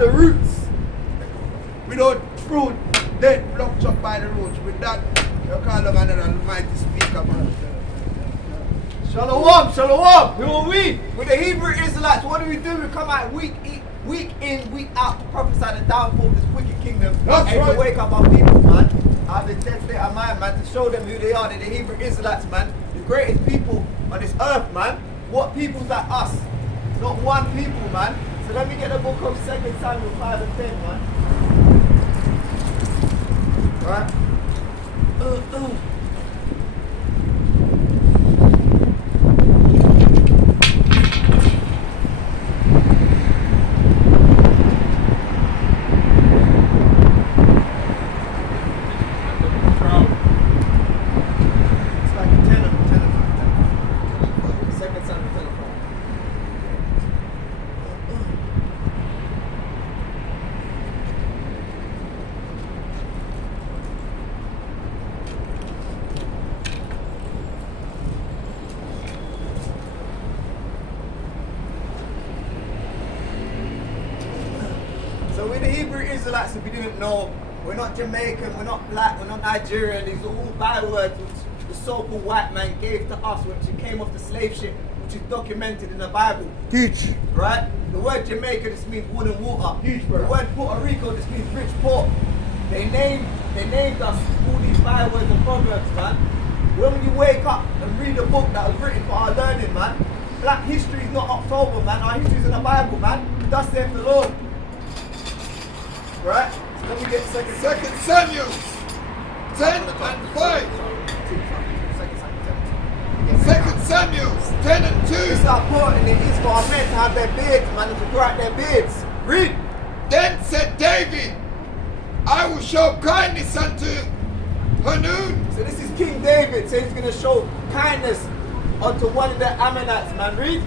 the roots. Without fruit, dead, blocked up by the roots. With that, you call them another almighty speaker, man. Shalom, shalom. Who are we? We're the Hebrew Israelites. What do? We come out week in, week out to prophesy the downfall of this wicked kingdom. That's right. To wake up our people, man. Out of the dead state of mind, man, to show them who they are. They're the Hebrew Israelites, man. The greatest people on this earth, man. What people's like us? Not one people, man. So let me get the book of 2 Samuel 5 and 10, man. Right? So we're the Hebrew Israelites, if you didn't know. We're not Jamaican, we're not black, we're not Nigerian. These are all bywords which the so-called white man gave to us when she came off the slave ship, which is documented in the Bible. Huge. Right? The word Jamaica, this means wood and water. Huge, bro. The word Puerto Rico, this means rich port. They named us all these bywords and proverbs, man. When you wake up and read a book that was written for our learning, man, black history is not October, man. Our history is in the Bible, man. Thus saith the Lord. Right? So let me get 2 Samuel 10 and 5. 2 Samuel 10 and 2. This is how important it is for our men to have their beards, man, and to grow out their beards. Read. Then said David, I will show kindness unto Hanun. So this is King David, so he's going to show kindness unto one of the Ammonites, man. Read.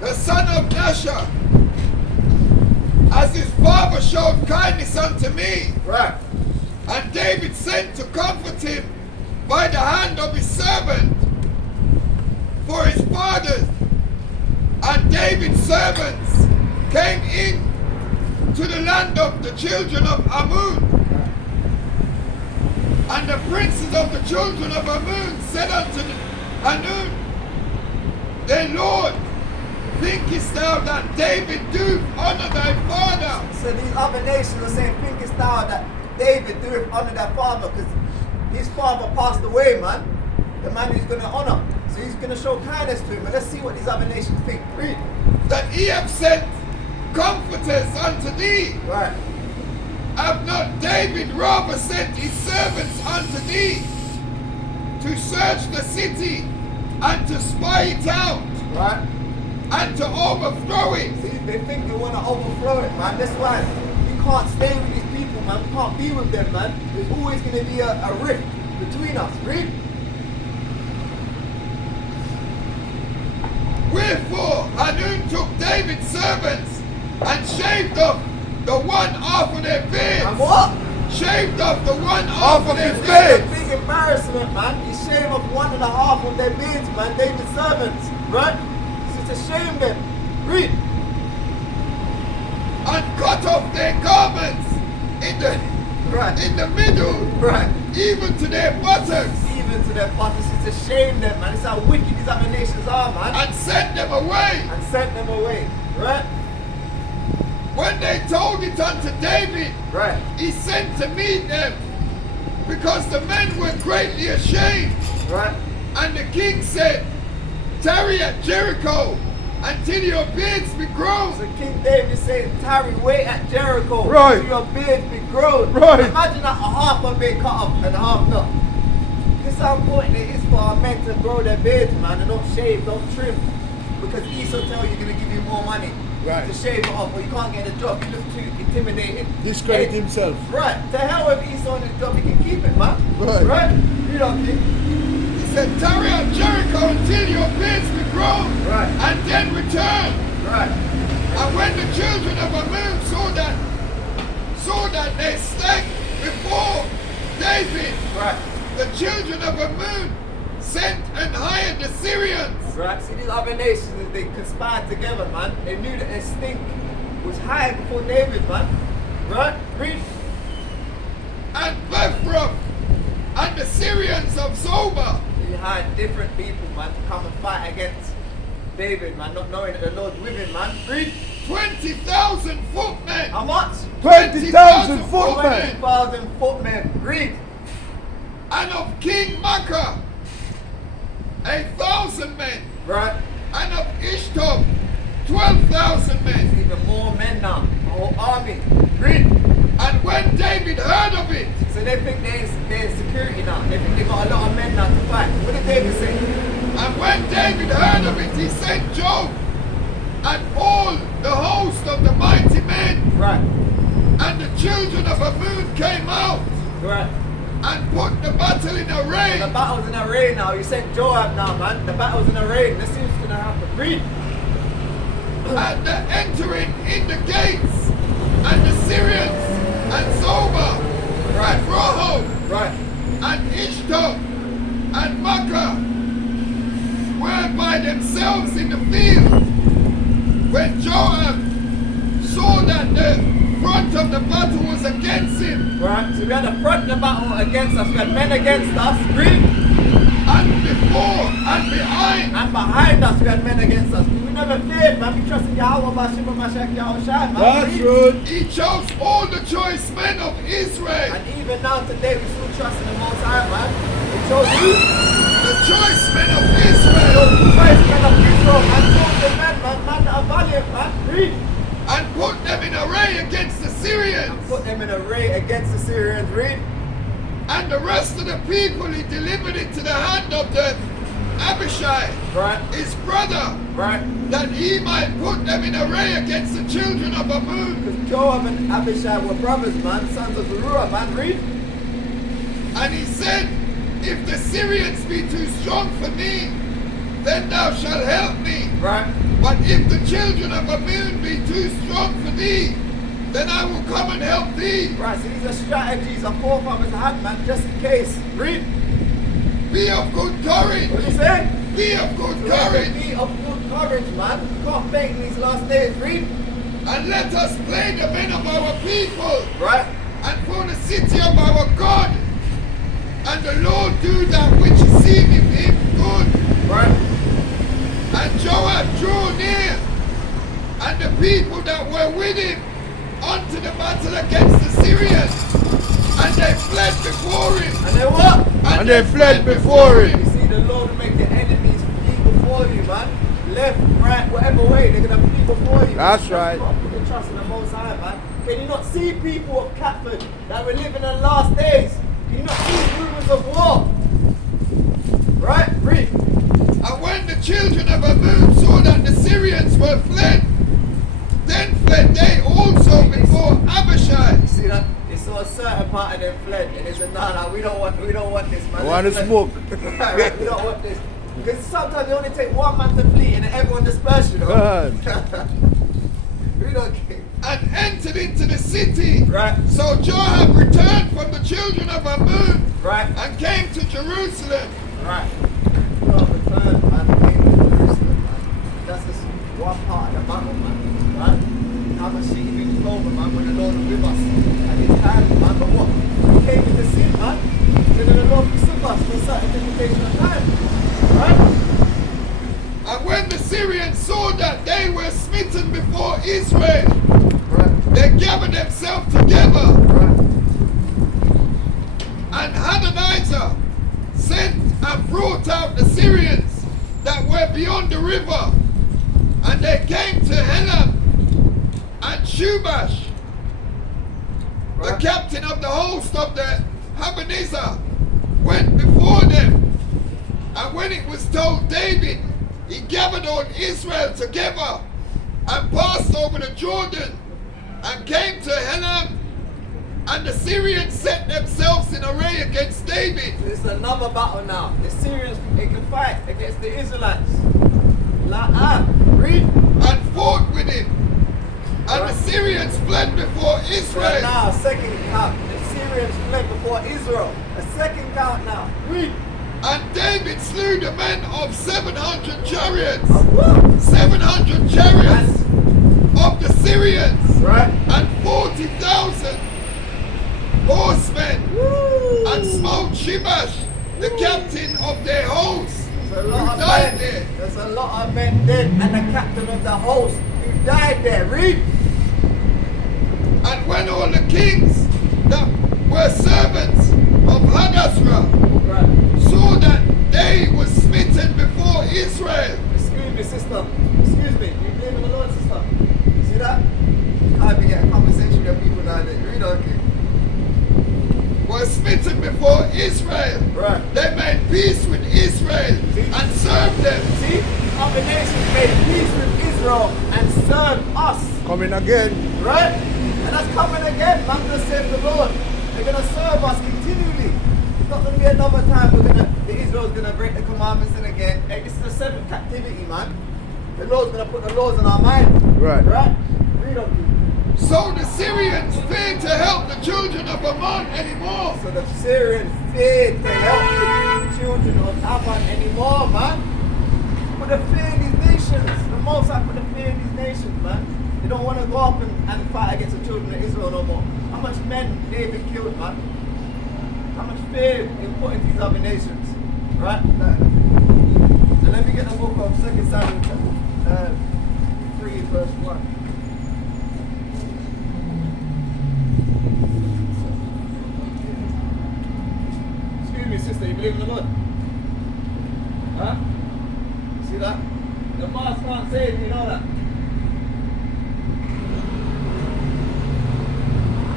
The son of Nashah, as his father showed kindness unto me. Right. And David sent to comfort him by the hand of his servant for his fathers. And David's servants came in to the land of the children of Ammon. And the princes of the children of Ammon said unto Hanun, their Lord, thinkest thou that David doeth honor thy father? So these other nations are saying, thinkest thou that David doeth honor thy father? Because his father passed away, man. The man who's going to honor. So he's going to show kindness to him. But let's see what these other nations think. Read. That he have sent comforters unto thee. Right. Have not David rather sent his servants unto thee to search the city and to spy it out? Right. And to overthrow it. See, they think they want to overthrow it, man. That's why we can't stay with these people, man. We can't be with them, man. There's always going to be a rift between us. Read. Wherefore Hanun took David's servants and shaved off the one half of their beards. And what? Shaved off the one half of their beards. beards. Big embarrassment, man. He shaved off 1.5 of their beards, man. David's servants, right? To shame them. Read. And cut off their garments in the middle. Right. Even to their buttocks. Even to their buttocks. It's to shame them, man. It's how wicked these other nations are, man. And sent them away. And sent them away. Right. When they told it unto David, right, he sent to meet them, because the men were greatly ashamed. Right. And the king said, tarry at Jericho until your beards be grown. So King David is saying, tarry, wait at Jericho until your beards be grown. Right. Imagine that a half of it cut off and a half not. This is how important it is for our men to grow their beards, man, and don't shave, don't trim. Because Esau tell you, going to give you more money to shave it off, or you can't get a job, you look too intimidating. Discredit himself. Right. To hell with Esau in his job, he can keep it, man. Right. Right? You don't think? Said, tarry at Jericho until your beards be grown, right, and then return. Right. And when the children of Ammon saw that they stank before David, right, the children of Ammon sent and hired the Syrians. Right. See, these other nations, they conspired together, man. They knew that their stink was high before David, man. Right? Read. and Bethram, and the Syrians of Zobah. He had different people, man, to come and fight against David, man, not knowing that the Lord's with him, man. Read. 20,000 footmen. How much? 20,000 footmen. 20,000 footmen. Read. And of King Makkah, 1,000 men. Right. And of Ishtob, 12,000 There's men. even more men now. A whole army. Read. And when David heard of it, So they think there's security now. They think they got a lot of men now to fight. What did David say? and when David heard of it, he sent Job and all the host of the mighty men, Right. and the children of Ammon came out Right. and put the battle in array. The battle's in array now. You sent Joab now, man. The battle's in array. Let's see what's going to happen. Read. And the entering in the gates, and the Syrians, and Zobah, and Rehob, Right. and Ishtob, and Makkah were by themselves in the field. When Joab saw that the front of the battle was against him, Right. So we had a front of the battle against us. We had men against us. Read. and before and behind, And behind us, we had men against us. We never feared, man. We trusted Yahweh, Bashim, Mashak, Yahweh, Shai, man. That's Read. good. he chose all the choice men of Israel, And even now today, we still trust in the Most High, man. We chose you. the choice men of Israel, Christ, men of Israel, and chosen men, man that are valiant, man. Read. and put them in array against the Syrians. Put them in array against the Syrians. Read. And the rest of the people he delivered into the hand of the Abishai, Right. his brother, Right. that he might put them in array against the children of Ammon. Because Joab and Abishai were brothers, man. Sons of Zeruiah, man. Read. And he said, if the Syrians be too strong for me, then thou shalt help me. Right. But if the children of Ammon be too strong for thee, then I will come and help thee. Right. So these are strategies our forefathers had, man, just in case. Read. Be of good courage. What did he say? Be of good Be courage. of good courage, man. You can't fake in these last days. Read. And let us play the men of our people, Right. and for the city of our God. And the Lord do that which seemeth him good. Right. And Joab drew near, and the people that were with him, unto the battle against the Syrians. And they fled before him. And then what? And they fled before him. You see, the Lord will make your enemies flee before you, man. Left, right, whatever way, they're going to flee before you. That's You right. gotta put your trust in the Most High, man. Can you not see people of Catford that we're living in the last days? Can you not see rumors of war? Right? Read. And when the children of Ammon saw that the Syrians were fled, then fled they also before Abishai. You see that? They saw a certain part of them fled, and they said, "No, we don't want this, man. I want Let's to fled." smoke. Right, we don't want this. Because sometimes they only take one man to flee, and then everyone disperse, you know. God. We don't care. And entered into the city. Right. So Joab returned from the children of Ammon Right. and came to Jerusalem. Right. Well, return, man. Came to Jerusalem, man. That's just one part of the battle, man. Right? How much shit you been over, man, when the Lord was with us at his time, man. But what? We came into sin, man. So then the Lord forsook us for a certain limitation of time. Right? And when the Syrians saw that they were smitten before Israel, Right. they gathered themselves together. Right. And Hadadizah sent and brought out the Syrians that were beyond the river. And they came to Helam, and Shubash, the Right. captain of the host of the Habanizah, went before them. And when it was told David, he gathered all Israel together and passed over the Jordan and came to Helam. And the Syrians set themselves in array against David. This is another battle now. The Syrians, they can fight against the Israelites. Read. And fought with him. And Right. the Syrians fled before Right Israel. now, a second count. The Syrians fled before Israel. A second count now. Read. And David slew the men of 700 chariots. What? 700 chariots of the Syrians Right. and 40,000 horsemen and smote Shimash, the captain of their host, There's a who lot of died men. there. There's a lot of men dead and the captain of the host who died there. Read. And when all the kings that were servants of Hadassah Right. saw that they were smitten before Israel, Excuse me, sister. Excuse me. You believe in the Lord, sister? See that? You can't be getting a conversation with people down there. Read on, kid. were smitten before Israel, Right. they made peace with Israel and served them. See? Other nations made peace with Israel and served us. Coming again. Right? And that's coming again, man. Thus says the Lord. They're gonna serve us continually. It's not gonna be another time the Israel's gonna break the commandments and again. Hey, this is the seventh captivity, man. The Lord's gonna put the laws in our mind. Right. Right? Read on, please. So the Syrians feared to help the children of Ammon anymore. So the Syrians feared to help the children of Ammon anymore, man. Put the fear in these nations. The Most High put the fear in these nations, man. They don't want to go up and fight against the children of Israel no more. How much men David killed, man? How much fear he put into these other nations, right? So let me get the book of 2 Samuel 3 verse 1. Excuse me, sister, you believe in the Lord? Huh? See that? The boss can't save me, you know that?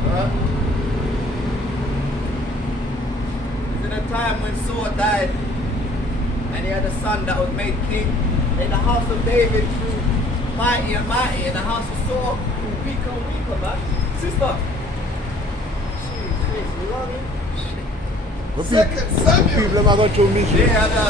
Huh? It's in a time when Saul died and he had a son that was made king. In the house of David grew mighty and mighty, in the house of Saul grew weaker and weaker, man. Sister. Jeez, you love me? The Second people Samuel, them are going through misery. Yeah, no.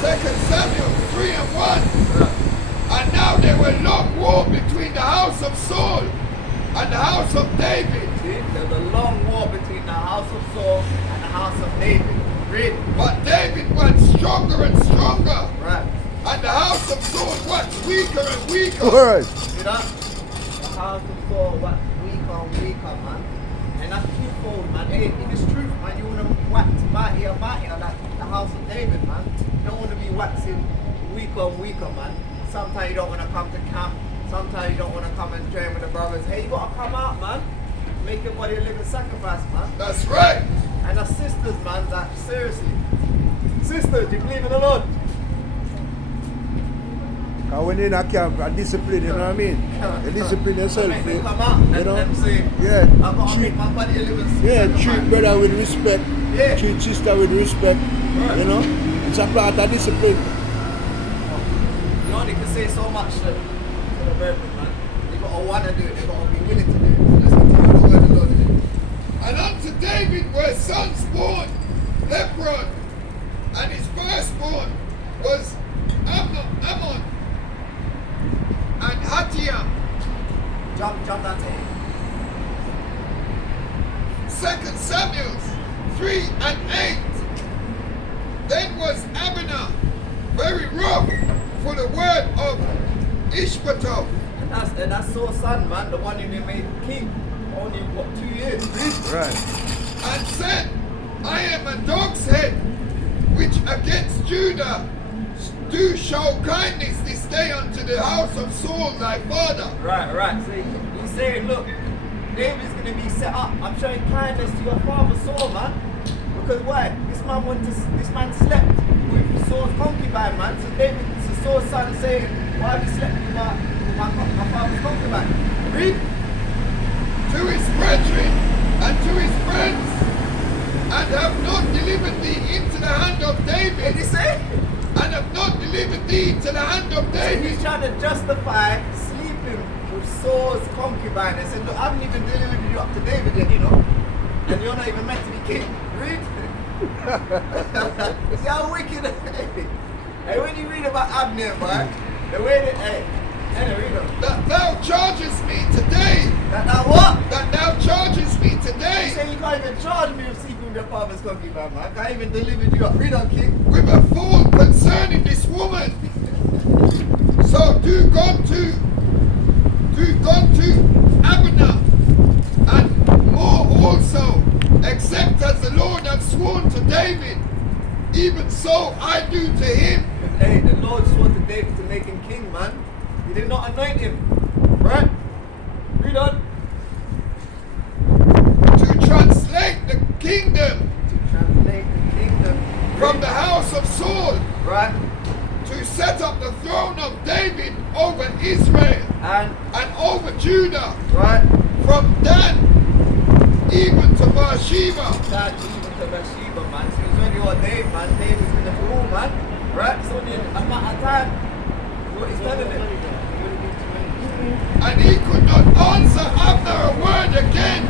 2 Samuel 3 and 1. And now there were long war between the house of Saul and the house of David. See, there's a long war between the house of Saul and the house of David. Read. But David went stronger and stronger, Right. and the house of Saul waxed weaker and weaker. Word. See that? The house of Saul wax weaker and weaker, man. And that's twofold, man. Hey, if it's truth, man, you want to wax mightier and mightier like the house of David, man. You don't want to be waxing weaker and weaker, man. Sometimes you don't want to come to camp. Sometimes you don't want to come and join with the brothers. Hey, you got to come out, man. Make your body a living sacrifice, man. That's right. And the sisters, man, that seriously. Sisters, do you believe in the Lord? And when you're in a camp, a discipline, you know what I mean? You discipline yourself. Make them You come out and, know? and say, Yeah. I got to make my body a living sacrifice. Treat brother with respect. Yeah. Treat sister with respect. Right. You know? It's a part of discipline. You only can say so much to the brethren, man. They got to want to do it. They got to be willing to do it. Let's continue the word of the Lord in it. And unto David were sons born, Hebron, and his firstborn was Ammon and Hatiam. Jump that thing. 2 Samuel 3 and 8. Then was Abner very rough for the word of Ishbosheth. And that's Saul's son, man. The one who they made king. Only, what, 2 years? Right. And said, I am a dog's head, which against Judah do show kindness this day unto the house of Saul thy father. Right. So he's saying, look, David's going to be set up. I'm showing kindness to your father Saul, man. Because why? This man slept with Saul's concubine, man. So Saul's son saying, why have you slept with my father's concubine? Read. To his brethren and to his friends, and have not delivered thee into the hand of What David, did he say? and have not delivered thee into the hand of So David. he's trying to justify sleeping with Saul's concubine and said, look, I haven't even delivered you up to David yet, you know. And you're not even meant to be king. Read. See how wicked. Hey, when you read about Abner, man, the way that, anyway, read them. That thou chargest me today, That now what? that thou chargest me You today say you can't even charge me with sleeping with your father's concubine, man. I can't even deliver you up. Read on, king. with a fool concerning this woman. So do God to to Abner, and more also, except as the Lord hath sworn to David, even so I do to him. Hey, the Lord swore to David to make him king, man. He did not anoint him. Right? Read on. To translate the kingdom To translate the kingdom from the house of Saul, right? to set up the throne of David over Israel And and over Judah, right, from Dan even to Beersheba. that even to Bathsheba, man. So it's already ordained, man. David's gonna rule, man. Right? It's only a matter of time. What he's telling him. And he could not answer Abner a word again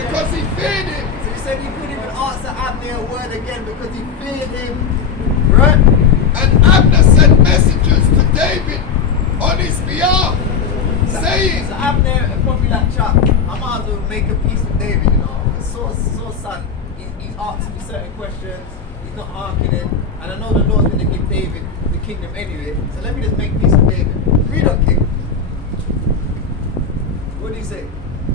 because he feared him. So he said he couldn't even answer Abner a word again because he feared him. Right? And Abner sent messengers to David on his behalf, saying, So Abner probably like, Chuck, I might as well make a peace with David, you know. Saul's son, he's asking me certain questions, he's not hearkening, and I know the Lord's going to give David the kingdom anyway, so let me just make peace with David. Read on, King. What do you say?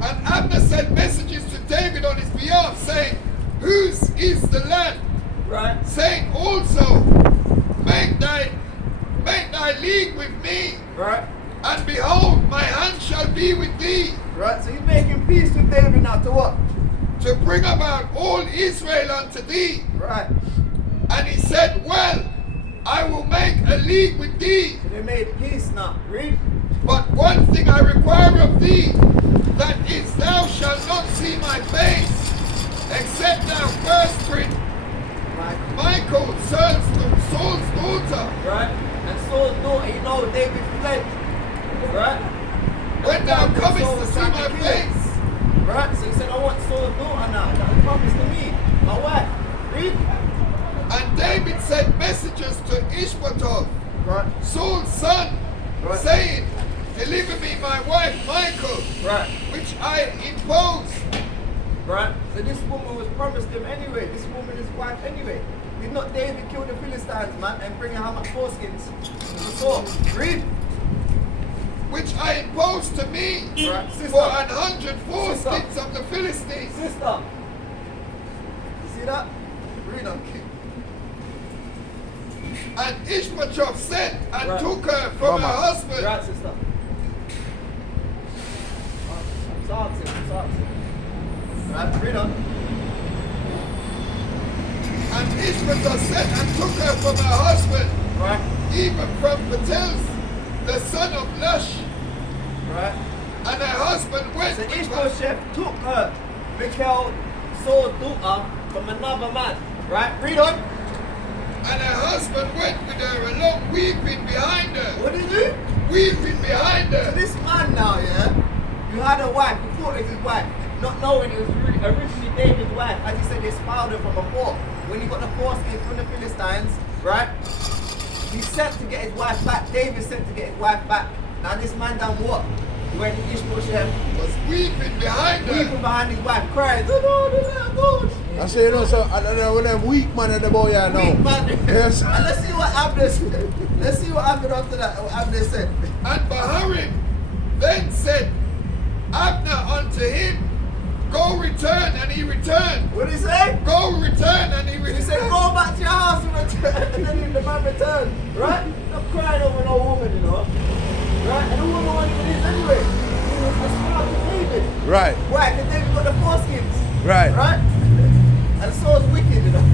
and Abner sent messages to David on his behalf, saying, Whose is the land? Right? Saying also, Make thy league with me, Right? and behold, my hand shall be with thee, Right? So he's making peace with David now to what? to bring about all Israel unto thee. Right? And he said, Well, I will make a league with thee, So they made peace now. Read? but one thing I require of thee, that is, thou shalt not see my face, except thou first bring Right? Michal, Saul's daughter. Right? And Saul's daughter, you know, David fled. Right? When thou Saul comest to see tried my to kill him. face. Right? So he said, I want Saul's daughter now. That was promised to me. My wife. Read? And David sent messengers to Ishbosheth, Right? Saul's son, Right. saying, Deliver me my wife Michal, Right? which I impose. Right? So this woman was promised him anyway. This woman is wife anyway. Did not David kill the Philistines, man, and bring in how much foreskins? To Saul. Read? Which I impose to me Right. Sister. for 100 Sister. foreskins of the Philistines. Sister. You see that? Read on, King. And Ishbosheth sent and Right. took her from Mama. her husband. Right, sister. I'm asking. Right, read on. And Ishbosheth sent and took her from her husband, Right? even from Patel's, the son of Lush. Right? And her husband went So with her. Ishbosheth took her, Michal, Saul's daughter, from another man. Right? Read on. And her husband went with her along, weeping behind her. What did he do? Weeping behind So her. this man now, yeah, you had a wife, you thought it was his wife, not knowing it was originally David's wife. As he said, they spoiled her from before. When he got the foreskins from the Philistines, right? He sent to get his wife back. David sent to get his wife back. Now this man done what? He went to Ishbosheth, Was weeping behind her. weeping behind his wife, crying, "The Lord, the Lord." I say, you know, so when them weak man at the boy, I know. Weak man. Yes. And let's see what Abner said. Let's see what happened after that. What Abner said. And Bahurim then said, Abner unto him, Go return, and he returned. What did he say? Go return, and he He returned. said, go back to your house and return. And then the man returned. Right? Not crying over no woman, you know. Right? And the woman wasn't even his anyway. He was a spouse of David. Right, Why? Because David got the foreskins. right. Right? And Saul's wicked, you know.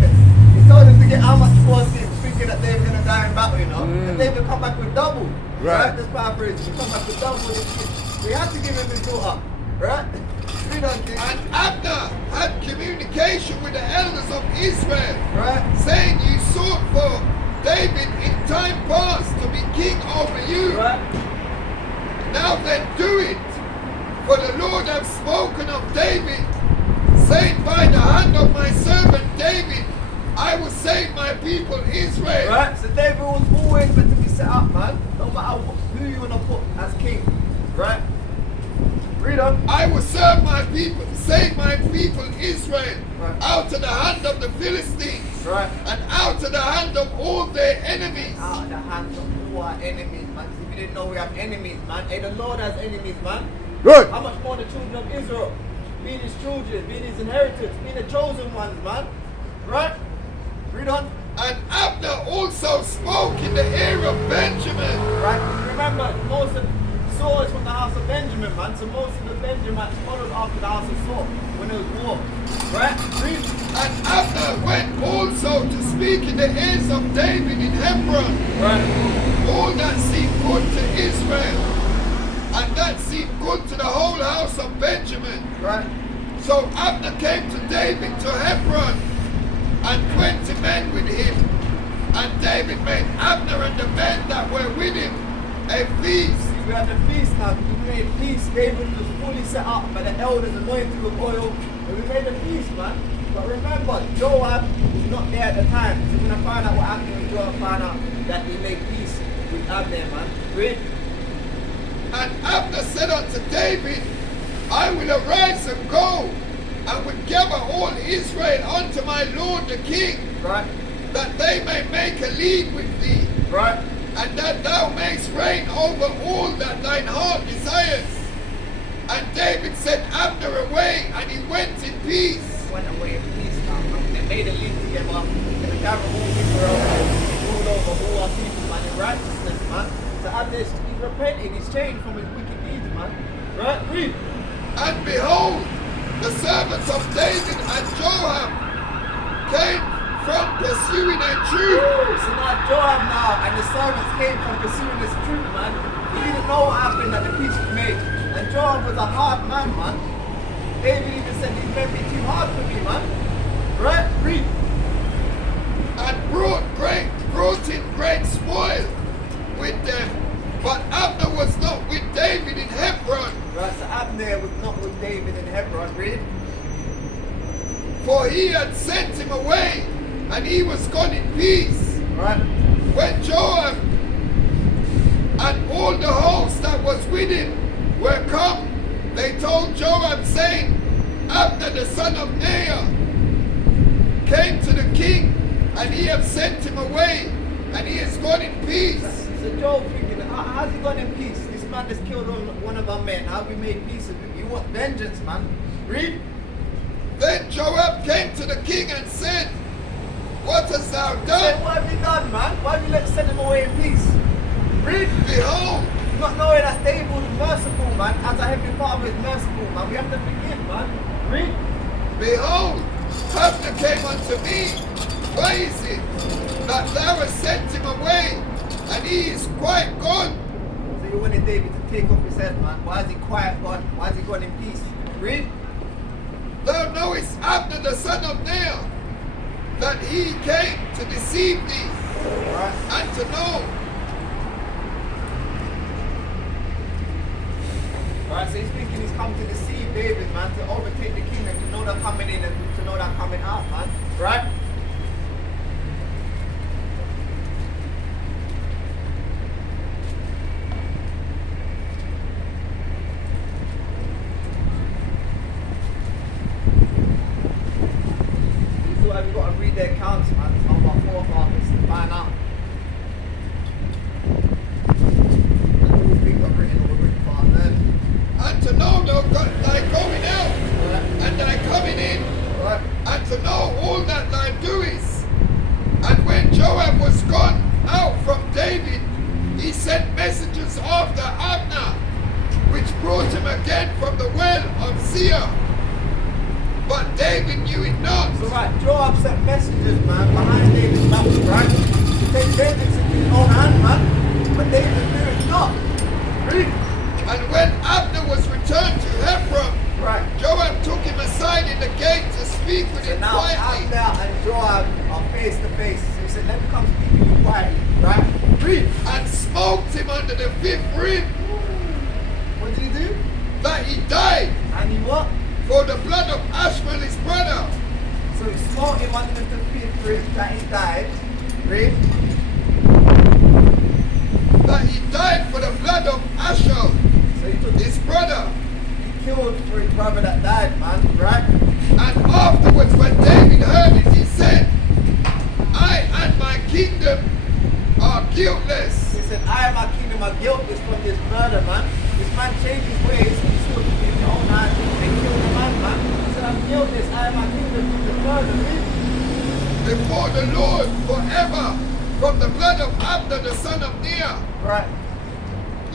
He told him to get how much foreskins, thinking that they were going to die in battle, you know. And David come back with double. Right. That's paraphrase. He come back with double this shit. So he had to give him his daughter. Right? Read on, King. And Abner had communication with the elders of Israel, Right? saying, Ye sought for David in time past to be king over you. Right? Now then do it, for the Lord hath spoken of David, saying, By the hand of my servant David, I will save my people Israel. Right? So David was always meant to be set up, man. No matter who you want to put as king. Right? Read on. I will serve my people, save my people Israel Right. out of the hand of the Philistines Right? and out of the hand of all their enemies. Out of the hands of all our enemies, man. 'Cause if you didn't know we have enemies, man. Hey, the Lord has enemies, man. Good. How much more the children of Israel? Being his children, being his inheritance, being the chosen ones, man. Right? Read on. And Abner also spoke in the ear of Benjamin. Right? Remember, most of Saul is from the house of Benjamin, man. So most of the Benjamites followed after the house of Saul when there was war. Right? Read. And Abner went also to speak in the ears of David in Hebron. Right? All that seemed good to Israel, and that seemed good to the whole house of Benjamin. Right? So Abner came to David to Hebron, and 20 men with him. And David made Abner and the men that were with him a feast. We had the feast now. We made peace. David was fully set up by the elders anointed with oil. And we made a feast, man. But remember, Joab was not there at the time. So we're going to find out what happened when Joab found out that he made peace with Abner, man. Read. And Abner said unto David, I will arise and go, and will gather all Israel unto my lord the king, Right? that they may make a league with thee, Right? and that thou mayest reign over all that thine heart desires. And David sent Abner away, and he went in peace. Went away in peace now. They made a league together. They gathered all Israel and ruled over all our people, man, in righteousness, man. So Abner, he's repenting. He's changed from his wicked deeds, man. Right? Read. And behold, the servants of David and Joab came from pursuing a troop. So now Joab now and the servants came from pursuing this troop, man. He didn't know what happened that the peace was made. And Joab was a hard man, man. David even said these men be too hard for me, man. Right? Read. And brought in great spoil with them. But Abner was not with David in Hebron, Right, so Abner was not with David in Hebron. Read. for he had sent him away, and he was gone in peace. Right? When Joab and all the host that was with him were come, they told Joab, saying, Abner the son of Ner came to the king, and he have sent him away, and he is gone in peace. So Joab thinking, how's he gone in peace? This man just killed one of our men. How have we made peace with him? You want vengeance, man. Read. Then Joab came to the king and said, What hast thou Say, done? what have you done, man? Why have you let send him away in peace? Read. Behold, Not knowing that David was merciful, man. As our Heavenly Father is merciful, man. We have to forgive, man. Read. behold, Abner came unto me. Why is it that thou hast sent him away, and he is quite gone? So you wanted David to take off his head, man. Why is he quiet gone? Why is he gone in peace? Read. Thou knowest Abner the son of Ner, that he came to deceive thee, Right. and to know. Right, so he's thinking he's come to deceive David, man, to overtake the kingdom, to know they're coming in and to know they're coming out, man. Right? So have you got to read their accounts, man. Some of our forefathers to find out. And things are written or written for our learning. And to know thy going out, Right? and thy coming in, Right? and to know all that thou doest. And when Joab was gone out from David, he sent messengers after Abner, which brought him again from the well of Seir. But David knew it not. So right, Joab sent messengers, man, behind David's back, right? To take vengeance into his own hand, man. But David knew it not. Read. And when Abner was returned to Hebron, Right. Joab took him aside in the gate to speak with So him now quietly, Abner and Joab are face to face. So he said, let me come speak to you quietly, right? Read. and smote him under the fifth rib, What did he do? that he died And he what? for the blood of Ashbel his brother. So he smote him under the fifth rib that he died. Read. That he died for the blood of Ashbel So he took his brother. he killed for his brother that died, man, right? And afterwards, when David heard it, he said, I and my kingdom are guiltless. He said, I and my kingdom are guiltless from this murder, man. This man changed his ways, he still took it in his own hand and killed the man. He said, I've killed this, I am my kingdom to the further. before the Lord forever from the blood of Abner the son of Ner. Right.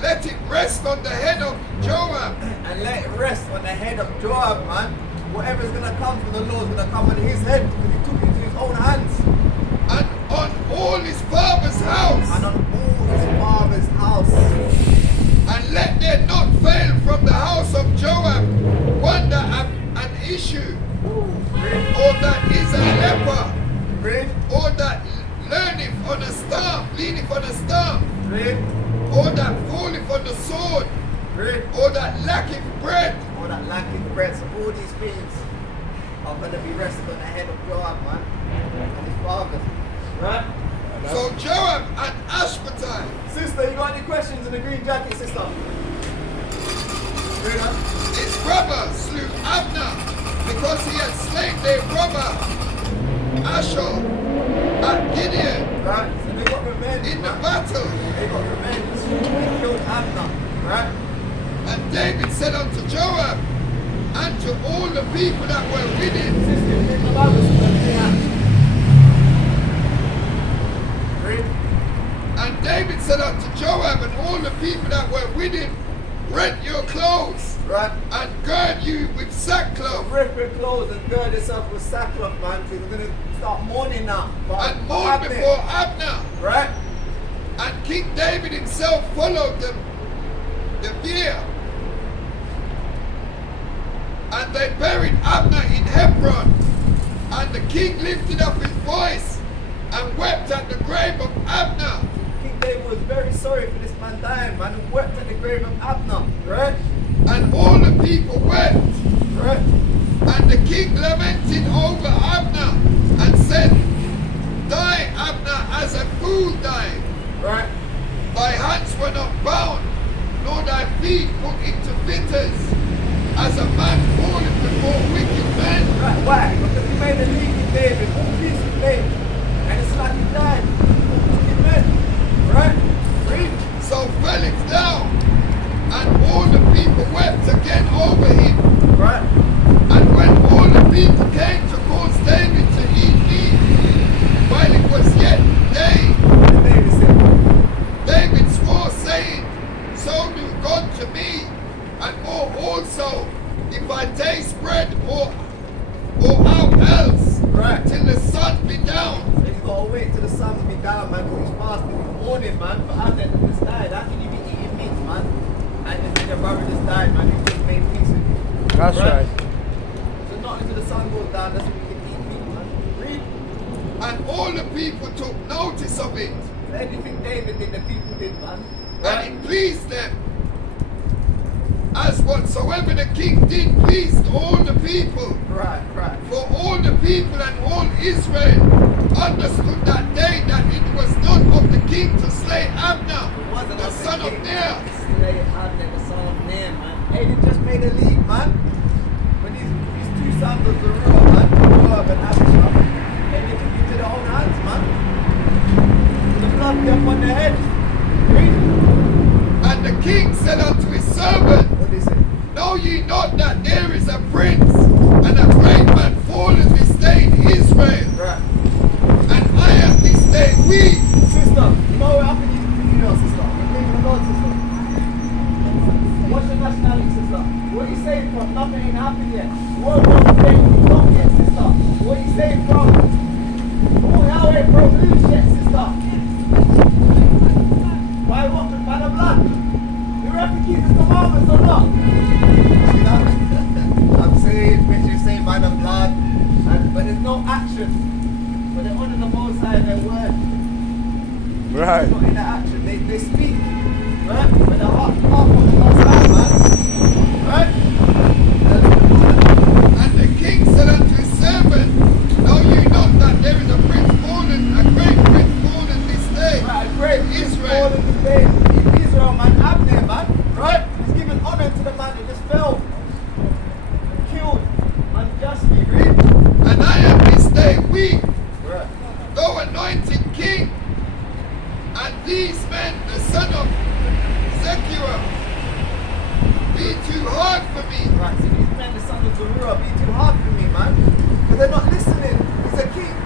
Let it rest on the head of Joab. And let it rest on the head of Joab, man. Whatever's gonna come from the Lord is gonna come on his head because he took it into his own hands. And on all his father's house. And on all his father's house. And let there not fail from the house of Joab one that hath an issue, or that is a leper, Read, or that learneth on a staff, leaneth on a staff, read, or that falleth on the sword, read. or that lacketh bread. All that lacking bread. So all these things are gonna be rested on the head of Joab, man. And his fathers. Right? So Joab and Ashbatan, Sister, you got any questions in the green jacket, sister? Read on. his brother, slew Abner because he had slain their brother Ashur at Gideon Right? So they got revenge. in the man. battle. They got revenge. They killed Abner. Right? And David said unto Joab and to all the people that were with him, Sister, read the Bible. Sister. Read. and David said unto Joab and all the people that were with him, rent your clothes Right? and gird you with sackcloth Rip your clothes and gird yourself with sackcloth, man, because we're going to start mourning now. and mourn before Abner. Right? And King David himself followed them the bier. And they buried Abner in Hebron. And the king lifted up his voice and wept at the grave of Abner. King David was very sorry for this man dying, man, and wept at the grave of Abner. Right? And all the people wept. Right? And the king lamented over Abner and said, Die, Abner, as a fool died. Right? Thy hands were not bound, nor thy feet put into fetters, as a man falleth before wicked men. Right? Why? Because he made a league with David, all peace with David. And it's like he died. Wicked men. Right? Read. So fell it down, and all the people wept again over him. Right? And when all the people came to cause David to eat meat, while it was yet day, And David said, David swore, saying, So do God to me, and more also, if I taste bread or aught else, Right. till the sun be down. So he's got to wait till the sun will be down, man, because he's fasting in the morning, man, for Abner to just died. How can you be eating meat, man? And your brother just died, man, you just made peace with you. That's right. So not until the sun goes down, that's when you can eat meat, man. Read. And all the people took notice of it, So anything David did, the people did, man. and it pleased them. As whatsoever the king did pleased all the people. Right, right. For all the people and all Israel understood that day that it was not of the king to slay Abner, It wasn't the of son of king Ner. to slay Abner, the son of Ner, man. Hey, they just made a league, man. When these two sons of Zerubbabel, man, Joab and Abishai, and they took it to their own hands, man. The blood be upon their head. Read. And the king said unto his servant, What did he say? Know ye not that there is a prince and a great man fallen this day in Israel, Right. and I am this day weak. Sister, you know what happened to you now, sister? You're thinking about sister. What's your nationality, sister? Where you saying from? Nothing ain't happened yet. World War ain't come yet, sister. Where you saying from? Oh, now ain't from blue shit, sister. By what? By the blood? You have to keep the commandments or not? See that? I'm saying, which you say by the blood, but there's no action. But they honor the Most High in their word. Right. Not in the action, they speak, right? But the heart of the Most High, man, right? And the king said unto his servant, Know ye not that there is a prince fallen, a great prince fallen this day Right, great in Israel Israel? in the day in Israel, man, Abner, man, right? He's giving honor to the man who just fell, killed unjustly, read? And I am this day weak, Right. though anointed king. And these and the son of Zeruiah be too hard for me, man. But they're not listening. He's a king.